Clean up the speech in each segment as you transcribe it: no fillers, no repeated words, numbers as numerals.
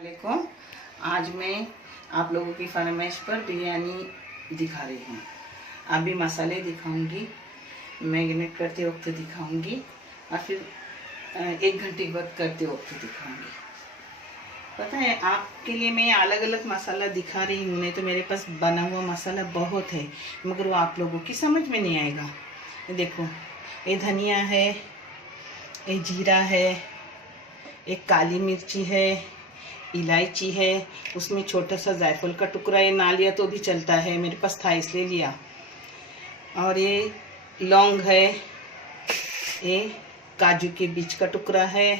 वालेकुम। आज मैं आप लोगों की फरमाइश पर बिरयानी दिखा रही हूँ। अभी मसाले दिखाऊंगी, मैरिनेट करते वक्त दिखाऊंगी और फिर 1 घंटे बाद करते वक्त दिखाऊंगी। पता है, आपके लिए मैं अलग अलग मसाला दिखा रही हूँ, नहीं तो मेरे पास बना हुआ मसाला बहुत है, मगर वो आप लोगों की समझ में नहीं आएगा। देखो, ये धनिया है, ये जीरा है, एक काली मिर्ची है, इलायची है, उसमें छोटा सा जायफल का टुकड़ा, ये ना लिया तो भी चलता है, मेरे पास था इसलिए लिया। और ये लौंग है, ये काजू के बीज का टुकड़ा है,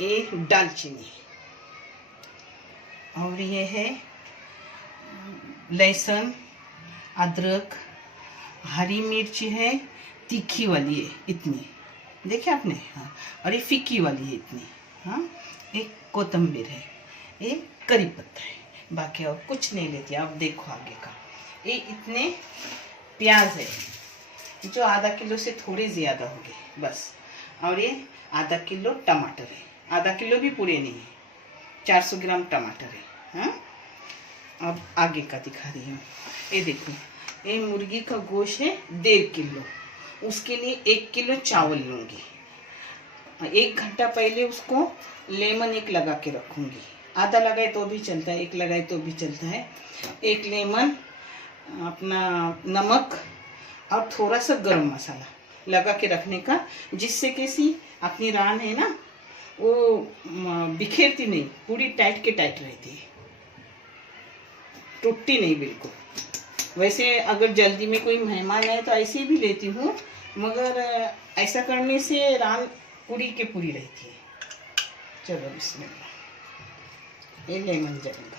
ये दालचीनी, और ये है लहसुन, अदरक, हरी मिर्ची है, तीखी वाली है इतनी, देखे आपने। हाँ, और ये फीकी वाली है इतनी। हाँ, एक कोतंबीर है, एक करी पत्ता है, बाकी और कुछ नहीं लेती। आप देखो आगे का, ये इतने प्याज है जो आधा किलो से थोड़े ज़्यादा हो गए बस। और ये आधा किलो टमाटर है, आधा किलो भी पूरे नहीं है, 400 ग्राम टमाटर है। हाँ, अब आगे का दिखा रही हूँ। ये देखो, ये मुर्गी का गोश्त है 1.5 किलो, उसके लिए 1 किलो चावल लूँगी। 1 घंटा पहले उसको लेमन एक लगा के रखूँगी, आधा लगाए तो भी चलता है, एक लगाए तो भी चलता है। एक लेमन, अपना नमक और थोड़ा सा गरम मसाला लगा के रखने का, जिससे कैसी अपनी रान है ना, वो बिखेरती नहीं, पूरी टाइट के टाइट रहती है, टूटती नहीं बिल्कुल। वैसे अगर जल्दी में कोई मेहमान आए तो ऐसे भी लेती हूँ, मगर ऐसा करने से रान पूरी के पूरी रहती है। चलो बिस्मिल्लाह, ये लेमन जलेगा।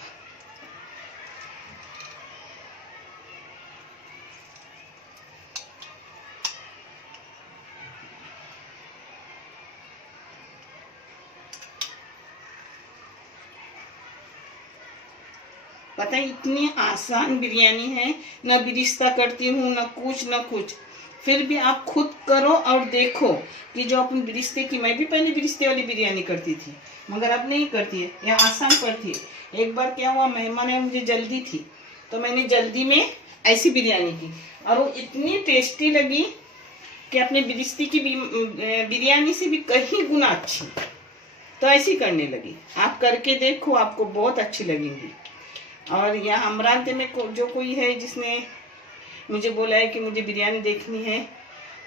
पता है, इतनी आसान बिरयानी है, ना बिरिस्ता करती हूँ, ना कुछ, फिर भी आप खुद करो और देखो कि जो अपन बिरिस्ते की, मैं भी पहले बिरिस्ते वाली बिरयानी करती थी, मगर अब नहीं करती है, यह आसान पड़ती है। एक बार क्या हुआ, मेहमान है, मुझे जल्दी थी तो मैंने जल्दी में ऐसी बिरयानी की, और वो इतनी टेस्टी लगी कि अपने बिरिस्ते की बिरयानी से भी कहीं गुना अच्छी, तो ऐसी करने लगी। आप करके देखो, आपको बहुत अच्छी लगेंगी। और यहाँ अमरावती में जो कोई है जिसने मुझे बोला है कि मुझे बिरयानी देखनी है,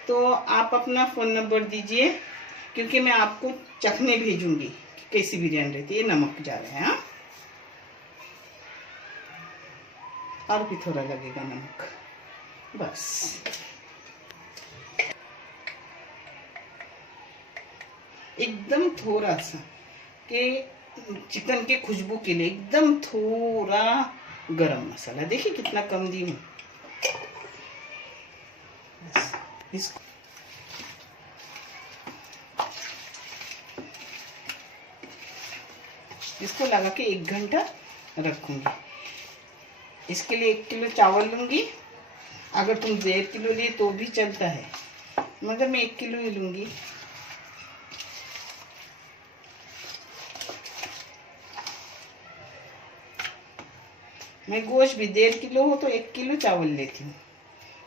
तो आप अपना फ़ोन नंबर दीजिए, क्योंकि मैं आपको चखने भेजूंगी कि कैसी बिरयानी रहती है। नमक जा रहे हैं। हाँ, और भी थोड़ा लगेगा नमक, बस। एकदम थोड़ा सा कि चिकन के खुशबू के लिए एकदम थोड़ा गरम मसाला, देखिए कितना कम दी हूँ। इसको लगा के 1 घंटा रखूंगी। इसके लिए 1 किलो चावल लूंगी, अगर तुम 1.5 किलो लिए तो भी चलता है, मगर मैं 1 किलो ही लूंगी। मैं गोश्त भी 1.5 किलो हो तो 1 किलो चावल लेती हूँ।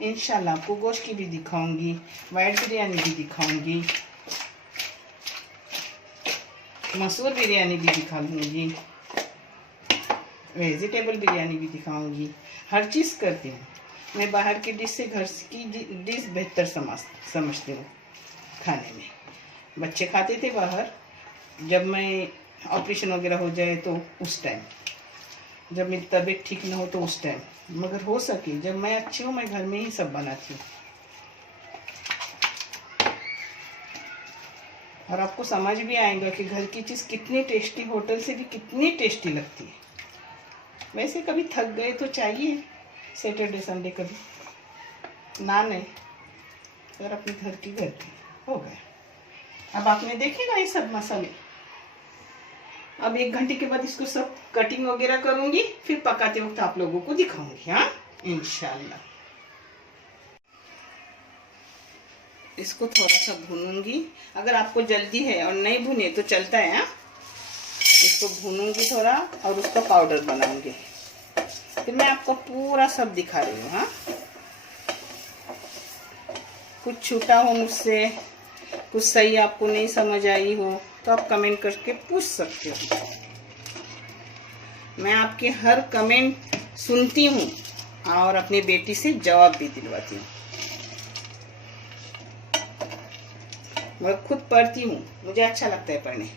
इंशाल्लाह आपको गोश्त की भी दिखाऊंगी, वाइट बिरयानी भी दिखाऊंगी, मसूर बिरयानी भी दिखा लूँगी, वेजिटेबल बिरयानी भी दिखाऊंगी। हर चीज़ करती हूँ मैं। बाहर की डिश से घर की डिश बेहतर समझती हूँ खाने में। बच्चे खाते थे बाहर, जब मैं ऑपरेशन वगैरह हो जाए तो उस टाइम, जब मेरी तबीयत ठीक ना हो तो उस टाइम, मगर हो सके जब मैं अच्छी हूँ, मैं घर में ही सब बनाती हूँ। और आपको समझ भी आएगा कि घर की चीज़ कितनी टेस्टी, होटल से भी कितनी टेस्टी लगती है। वैसे कभी थक गए तो चाहिए सैटरडे संडे कभी नान है, और अपने घर की हो गए। अब आपने देखेगा ये सब मसाले। अब 1 घंटे के बाद इसको सब कटिंग वगैरह करूंगी, फिर पकाते वक्त आप लोगों को दिखाऊंगी। हाँ, इंशाल्लाह। इसको थोड़ा सा भूनूंगी, अगर आपको जल्दी है और नहीं भुने तो चलता है। हाँ, इसको भूनूंगी थोड़ा और उसका पाउडर बनाऊंगी। फिर मैं आपको पूरा सब दिखा रही हूँ। हाँ, कुछ छूटा हो मुझसे, कुछ सही आपको नहीं समझ आई हो तो आप कमेंट करके पूछ सकते हो। मैं आपके हर कमेंट सुनती हूँ और अपनी बेटी से जवाब भी दिलवाती हूँ। मैं खुद पढ़ती हूँ, मुझे अच्छा लगता है पढ़ने।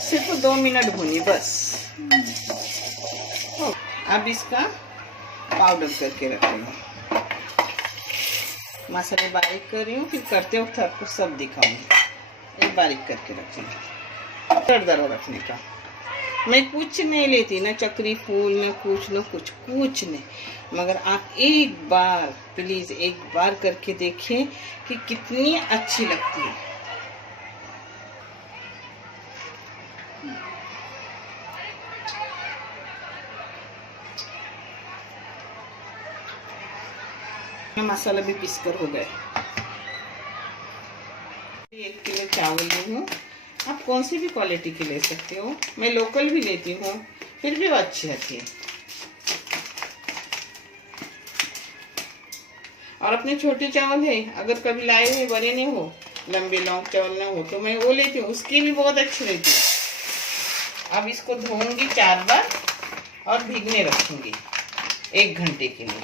सिर्फ 2 मिनट भूनी बस। अब इसका पाउडर करके रख रही हूँ। मसाले बारीक कर रही हूँ, फिर करते वक्त आपको सब दिखाऊंगी। एक बारीक करके रख रही हूँ। दरदरा रखने का। मैं कुछ नहीं लेती, ना चक्री फूल, ना कुछ नहीं। मगर आप एक बार प्लीज एक बार करके देखें कि कितनी अच्छी लगती है। मसाला भी पीसकर हो गए। 1 किलो चावल ली हूँ। आप कौन सी भी क्वालिटी की ले सकते हो, मैं लोकल भी लेती हूँ, फिर भी वो अच्छी आती है। और अपने छोटे चावल है, अगर कभी लाए हुए बने नहीं हो, लंबे लॉन्ग चावल ना हो तो मैं वो लेती हूँ, उसकी भी बहुत अच्छी रहती है। अब इसको धोऊंगी 4 बार और भीगने रखूंगी 1 घंटे के लिए।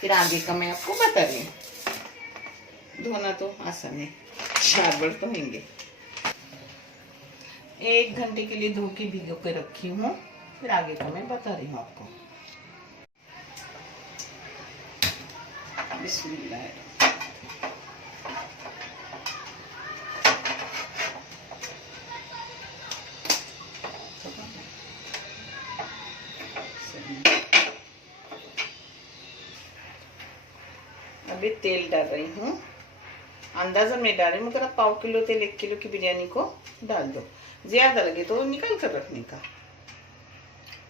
फिर आगे का मैं आपको बता रही हूँ। धोना तो आसान है, 4 बार तो होंगे। 1 घंटे के लिए धो के भिगो के रखी हूँ, फिर आगे का मैं बता रही हूँ आपको। बिस्मिल्लाह। अभी तेल डाल रही हूँ, अंदाजा में डाल रही हूँ, मगर आप 1/4 किलो तेल 1 किलो की बिरयानी को डाल दो। ज्यादा लगे तो निकाल कर रखने का,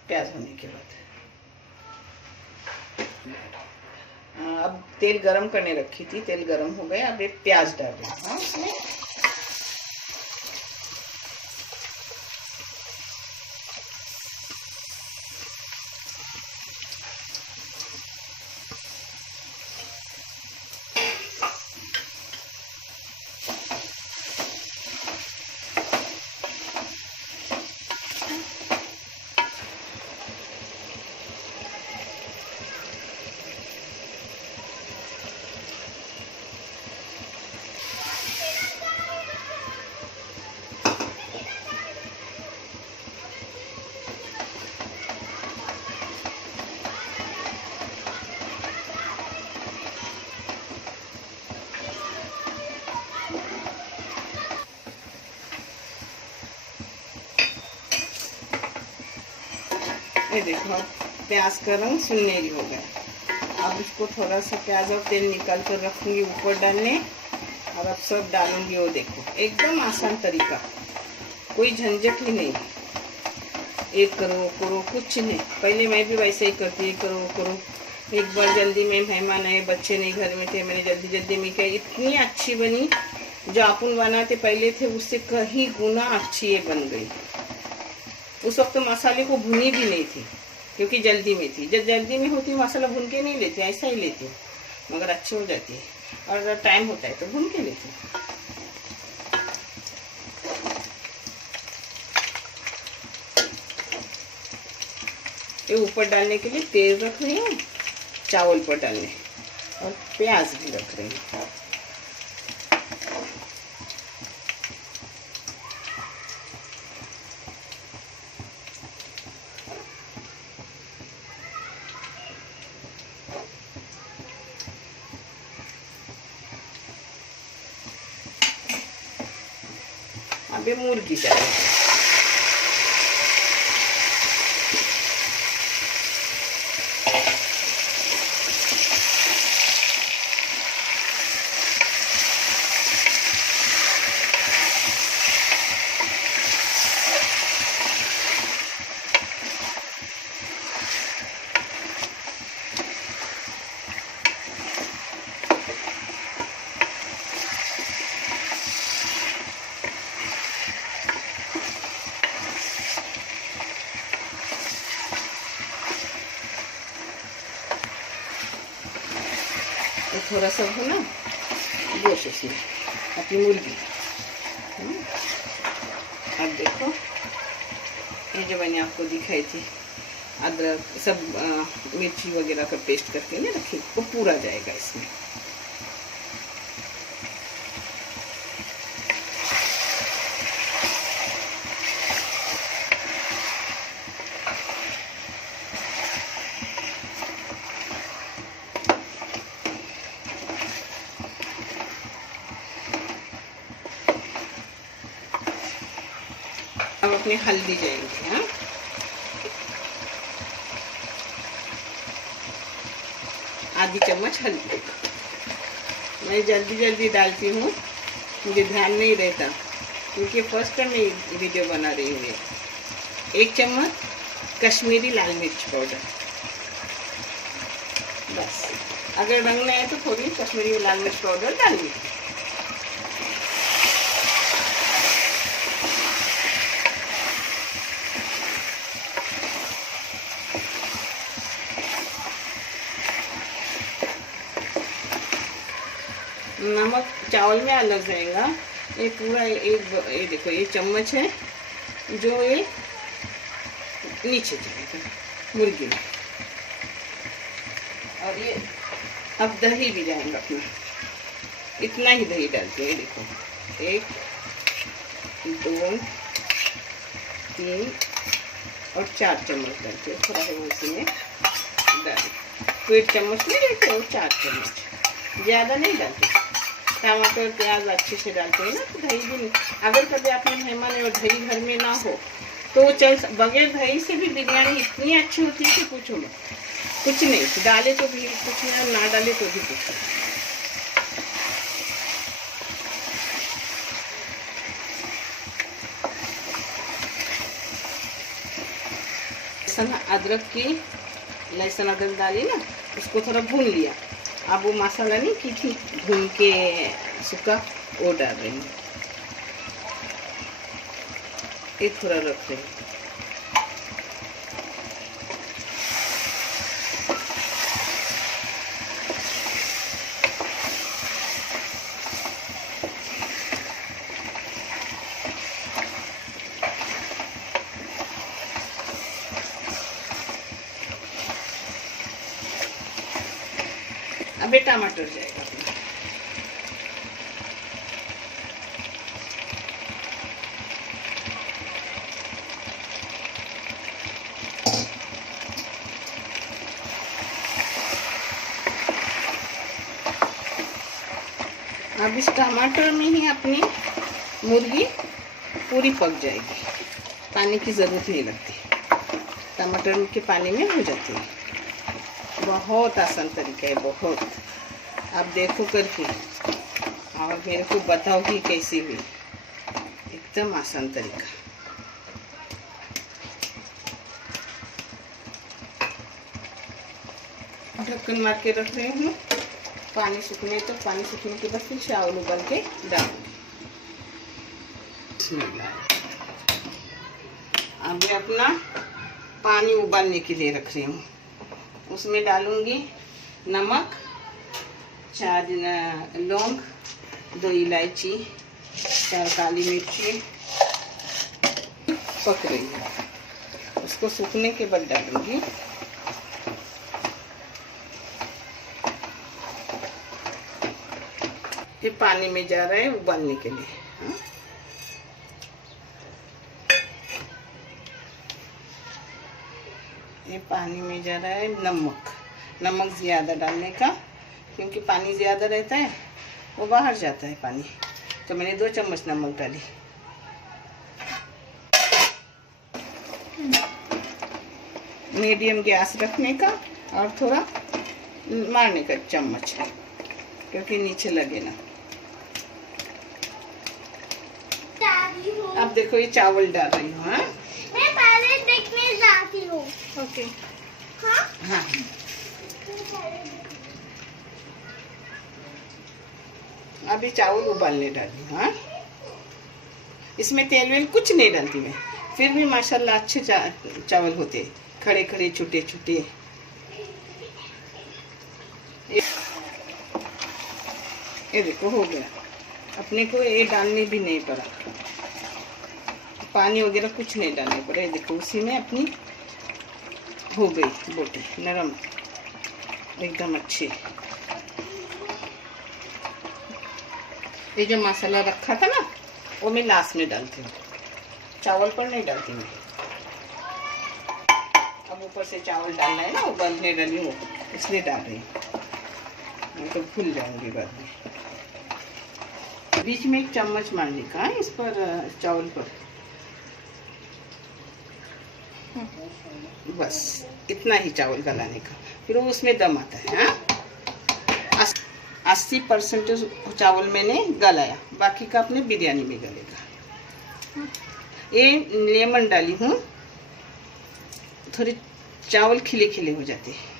प्याज होने के बाद। अब तेल गरम करने रखी थी, तेल गरम हो गया। अब ये प्याज डाल रही हूँ उसमें। ये देखो प्याज का रंग सुनहरी हो गया। अब इसको थोड़ा सा प्याज और तेल निकाल कर रखूंगी ऊपर डालने, और अब सब डालूंगी। वो देखो एकदम आसान तरीका, कोई झंझट ही नहीं। ये करो वो करो कुछ नहीं। पहले मैं भी वैसे ही करती, ये करो वो करो। एक बार जल्दी में मेहमान आए, बच्चे नहीं घर में थे, मैंने जल्दी जल्दी में किया, इतनी अच्छी बनी। जो अपन बनाते पहले थे उससे कहीं गुना अच्छी ये बन गई। उस वक्त तो मसाले को भुनी भी नहीं थी, क्योंकि जल्दी में थी। जब जल्दी में होती मसाला भून के नहीं लेते, ऐसा ही लेते, मगर अच्छी हो जाती है। और अगर टाइम होता है तो भून के लेते। ये ऊपर डालने के लिए तेल रख रही हूँ, चावल पर डालने, और प्याज भी रख रही हूँ। अभी मुर्गी डालेंगे। थोड़ा सा हो ना गोश्त इसमें, अपनी मुर्गी। अब देखो ये जो मैंने आपको दिखाई थी अदरक सब मिर्ची वगैरह का पेस्ट करके ना रखी, वो पूरा जाएगा इसमें। अब अपनी हल्दी जाएंगे। हाँ, आधी चम्मच हल्दी। मैं जल्दी जल्दी डालती हूँ, मुझे ध्यान नहीं रहता क्योंकि फर्स्ट टाइम मैं वीडियो बना रही हूँ। 1 चम्मच कश्मीरी लाल मिर्च पाउडर, बस। अगर रंग नहीं है तो थोड़ी कश्मीरी लाल मिर्च पाउडर डालिए। नमक चावल में अलग जाएगा। ये पूरा ये देखो, ये चम्मच है जो ये नीचे जाएगा मुर्गी में। और ये अब दही भी जाएगा अपना, इतना ही दही डालते हैं। देखो 1 2 3 और 4 चम्मच डालते हैं। थोड़ा सा उसी में डाल, 1 चम्मच नहीं डालते और 4 चम्मच, ज़्यादा नहीं डालते। टमाटर प्याज अच्छे से डालते हैं ना, तो दही भी नहीं। अगर कभी आपने मेहमान और दही घर में ना हो तो चल, बगैर दही से भी बिरयानी इतनी अच्छी होती है कि पूछो मत। कुछ नहीं डाले तो भी कुछ नहीं, और ना डाले तो भी कुछ नहीं। लहसुन अदरक डाली ना, उसको थोड़ा भून लिया। अब वो मसाला नहीं की थी भून के सूखा, वो डाल रही हूँ। ये थोड़ा रख रही हूँ। अबे टमाटर जाएगा। अब इस टमाटर में ही अपनी मुर्गी पूरी पक जाएगी, पानी की ज़रूरत नहीं लगती, टमाटर के पानी में हो जाती है। बहुत आसान तरीका है, बहुत। आप देखो करके और मेरे को बताओ कि कैसी हुई। एकदम आसान तरीका। ढक्कन मार के रख रही हूँ, पानी सूखने, तो पानी सूखने के बाद फिर चावल उबाल के डालूंगी। अभी अपना पानी उबालने के लिए रख रही हूँ, उसमें डालूंगी नमक, 4 लौंग, 2 इलायची, 4 काली मिर्ची। पक रही है, उसको सूखने के बाद डालूंगी। ये पानी में जा रहा है उबालने के लिए। हाँ? ये पानी में जा रहा है नमक ज़्यादा डालने का, क्योंकि पानी ज़्यादा रहता है वो बाहर जाता है पानी, तो मैंने 2 चम्मच नमक डाली। मीडियम गैस रखने का और थोड़ा मारने का चम्मच, क्योंकि नीचे लगे ना। अब देखो ये चावल डाल रही हूँ। हाँ, मैं पहले देखने जाती हूँ। ओके। हाँ हाँ, अभी चावल उबालने डाली। हाँ, इसमें तेल वेल कुछ नहीं डालती मैं, फिर भी माशाल्लाह अच्छे चावल होते, खड़े खड़े छोटे छोटे। ये देखो हो गया। अपने को ये डालने भी नहीं पड़ा, पानी वगैरह कुछ नहीं डालने पड़ा। ये देखो उसी में अपनी हो गई बोटी नरम एकदम अच्छी। ये जो मसाला रखा था ना वो मैं लास्ट में डालती हूँ, चावल पर नहीं डालती मैं। अब ऊपर से चावल डालना है ना, उबालने डाली हूँ इसलिए डाल रही हूँ, मैं तो भूल जाऊंगी बाद में। बीच में 1 चम्मच मारने का है इस पर, चावल पर। बस इतना ही चावल गलाने का, फिर वो उसमें दम आता है। हाँ 80% चावल मैंने गलाया, बाकी का अपने बिरयानी में गलेगा। ये लेमन डाली हूँ, थोड़ी चावल खिले खिले हो जाते हैं।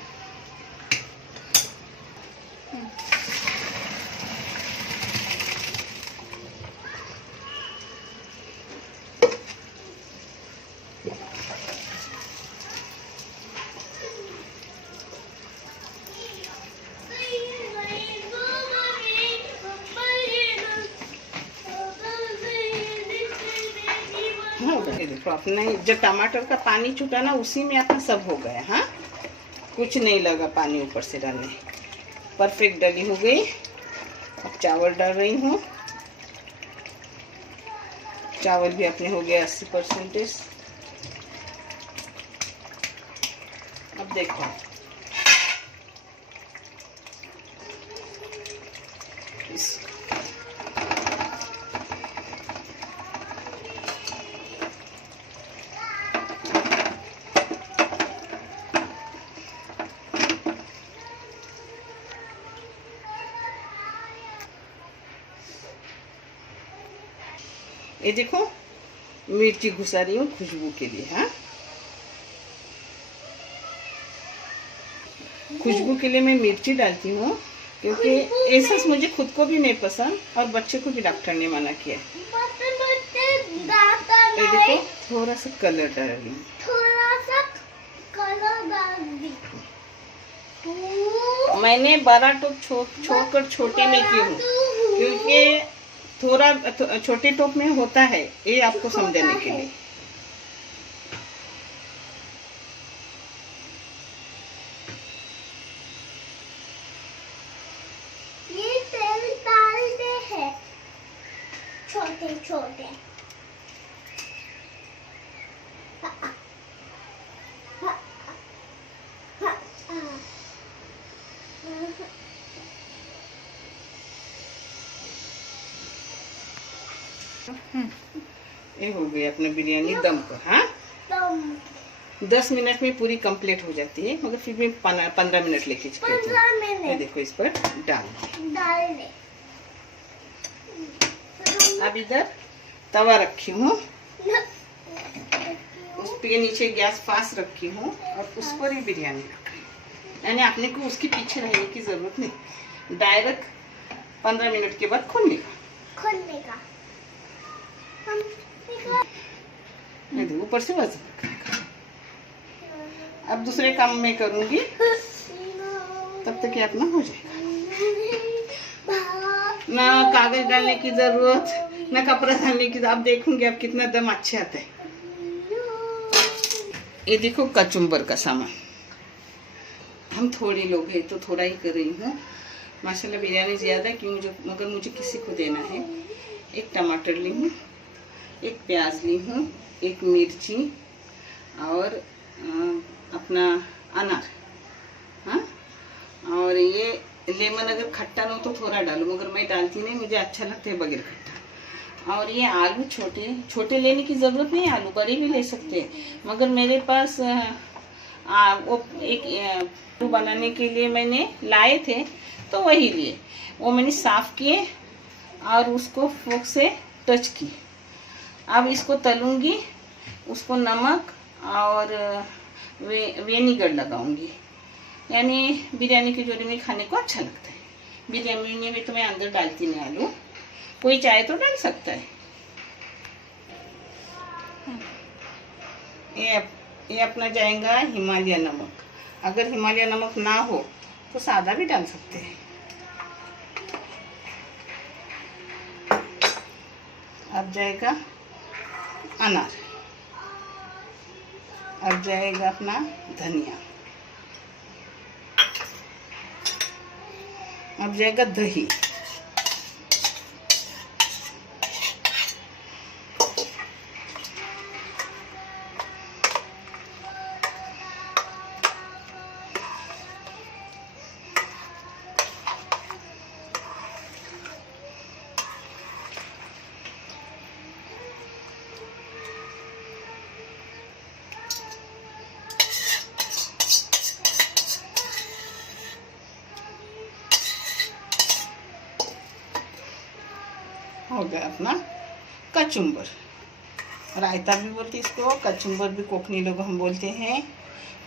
देखो अपना जो टमाटर का पानी छूटा ना उसी में अपना सब हो गया। हाँ कुछ नहीं लगा पानी ऊपर से डालने, परफेक्ट डली हो गई। अब चावल डाल रही हूँ, चावल भी अपने हो गया 80%। अब देखो ये देखो मिर्ची घुसा रही हूँ खुशबू के लिए। हाँ खुशबू के लिए मैं मिर्ची डालती हूँ, क्योंकि ऐसा मुझे खुद को भी नहीं पसंद और बच्चे को भी डॉक्टर ने मना किया। ये देखो थोड़ा सा कलर डाल रही हूँ, मैंने 12 टोप छोड़कर छोटे में की हूँ, क्योंकि थोड़ा छोटे टोप में होता है, ये आपको समझाने के लिए। ये तेल डालते हैं छोटे छोटे। ये हो गई अपने बिरयानी दम पर। हाँ 10 मिनट में पूरी कंप्लीट हो जाती है, मगर फिर भी 15 मिनट लेके चलती है। देखो इस पर डाल दे। अब इधर तवा रखी हूँ, उसके नीचे गैस फास्ट रखी हूँ और उस पर ही बिरयानी रखी हूँ। यानी आपने को उसके पीछे रहने की जरूरत नहीं, डायरेक्ट 15 मिनट के बाद खोलने का। ऊपर से बस। अब दूसरे काम में करूंगी, तब तक ये अपना हो जाएगा। ना कागज डालने की जरूरत, ना कपड़ा डालने की। अब देखूंगी अब कितना दम अच्छे आता है। ये देखो कचुम्बर का सामान, हम थोड़े लोग हैं तो थोड़ा ही कर रही हूँ। माशाल्लाह बिरयानी ज़्यादा क्यों, मगर मुझे किसी को देना है। 1 टमाटर ली हूँ, 1 प्याज ली हूँ, 1 मिर्ची और अपना अनार। हाँ और ये लेमन अगर खट्टा न हो तो थोड़ा डालो, मगर मैं डालती नहीं, मुझे अच्छा लगता है बगैर खट्टा। और ये आलू छोटे लेने की ज़रूरत नहीं है, आलू बड़े भी ले सकते हैं, मगर मेरे पास वो एक बनाने के लिए मैंने लाए थे तो वही लिए। वो मैंने साफ़ किए और उसको फोक से टच किए। अब इसको तलूंगी, उसको नमक और विनेगर लगाऊंगी, यानी बिरयानी के जोड़े में खाने को अच्छा लगता है। बिरयानी में तो मैं अंदर डालती नहीं आलू, कोई चाहे तो डाल सकता है। ये अपना जाएगा हिमालय नमक। अगर हिमालय नमक ना हो तो सादा भी डाल सकते हैं। अब जाएगा अनार, अब जाएगा अपना धनिया, अब जाएगा दही, हो गया अपना कचुम्बर। रायता भी बोलते इसको, कचुम्बर भी कोकनी लोग हम बोलते हैं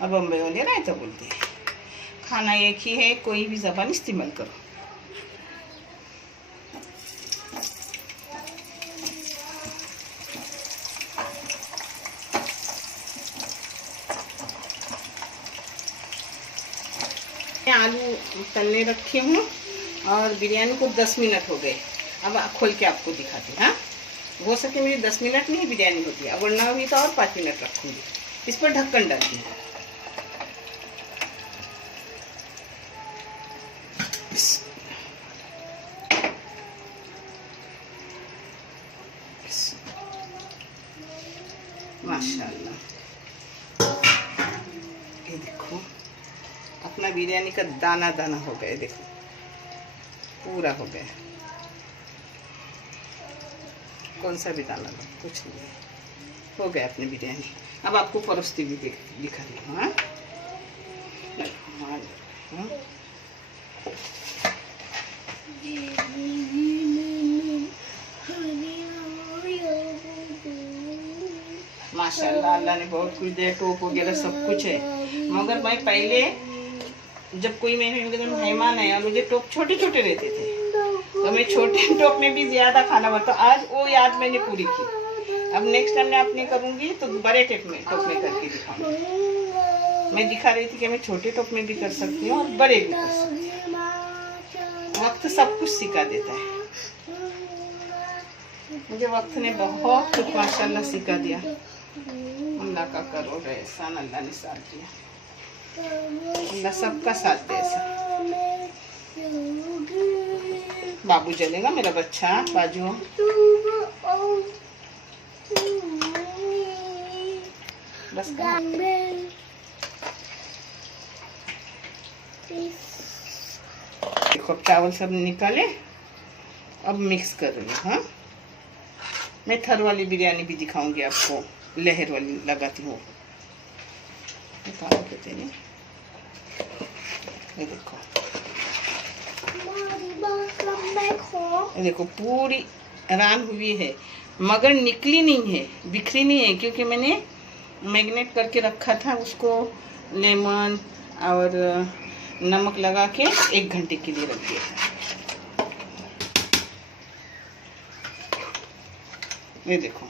और बम्बई वाले रायता बोलते हैं। खाना एक ही है, कोई भी ज़बान इस्तेमाल करो। आलू तलने रखी हूँ और बिरयानी को 10 मिनट हो गए। अब खोल के आपको दिखाती हूँ। हाँ, हो सके मेरी 10 मिनट में ही बिरयानी होती है, अगर ना हुई तो और 5 मिनट रखूँगी। इस पर ढक्कन डालती हूँ। माशाल्लाह, ये देखो अपना बिरयानी का दाना दाना हो गया, देखो पूरा हो गया। कौन सा भी दाना लो, कुछ नहीं, हो गया अपनी बिरयानी। अब आपको परोसती भी दिखा रही हूँ। हाँ, माशाल्लाह, अल्लाह ने बहुत कुछ दिया, टोप वगैरह सब कुछ है। मगर मैं पहले जब कोई मेरे मेहमान आया, मुझे टोप छोटे छोटे रहते थे, तो मैं छोटे टोप में भी ज्यादा खाना बनता। आज वो याद मैंने पूरी की। अब नेक्स्ट टाइम मैं अपनी करूंगी तो बड़े टोप में करके दिखाऊंगी। मैं दिखा रही थी कि मैं छोटे टोप में भी कर सकती हूँ और बड़े भी कर सकती हूँ। वक्त सब कुछ सिखा देता है। मुझे वक्त ने बहुत कुछ माशाल्लाह सिखा दिया। अल्लाह का करोड़ एहसान अल्लाह ने साथ दिया। अल्लाह सबका साथ दे। ऐसा बाबू जलेगा मेरा बच्चा, बाजू बस। देखो अब चावल सब निकाले, अब मिक्स कर रही हूँ। हाँ, मैं थर वाली बिरयानी भी दिखाऊंगी आपको, लहर वाली लगाती हूँ। ये देखो, ये देखो पूरी रान हुई है, मगर निकली नहीं है, बिखरी नहीं है, क्योंकि मैंने मैग्नेट करके रखा था उसको, लेमन और नमक लगा के 1 घंटे के लिए रख दिया था। ये देखो,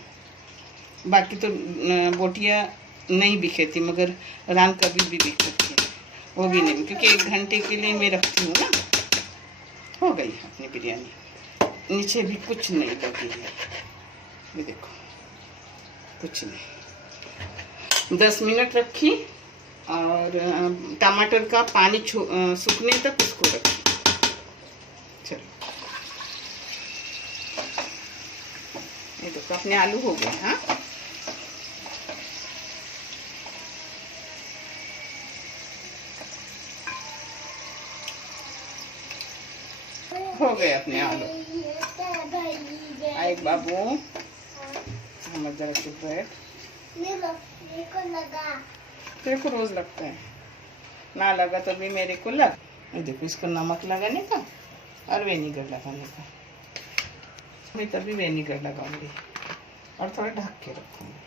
बाकी तो बोटियाँ नहीं बिखेरती, मगर रान कभी भी बिखरती है, वो भी नहीं, क्योंकि 1 घंटे के लिए मैं रखती हूँ ना। हो गई अपनी बिरयानी, नीचे भी कुछ नहीं लगी है। ये देखो, कुछ नहीं। 10 मिनट रखी और टमाटर का पानी सूखने तक उसको रखी। चलो, ये देखो अपने आलू हो गए। हाँ, हो गए अपने आलू। आए बाबू, हम जरा चुप रहे। तेरे को रोज लगता है, ना लगा तो भी मेरे को लग। ये देखो, इसको नमक लगाने का और वेनिगर लगाने का। मैं तभी वेनिगर लगाऊंगी और थोड़ा ढक के रखूंगी।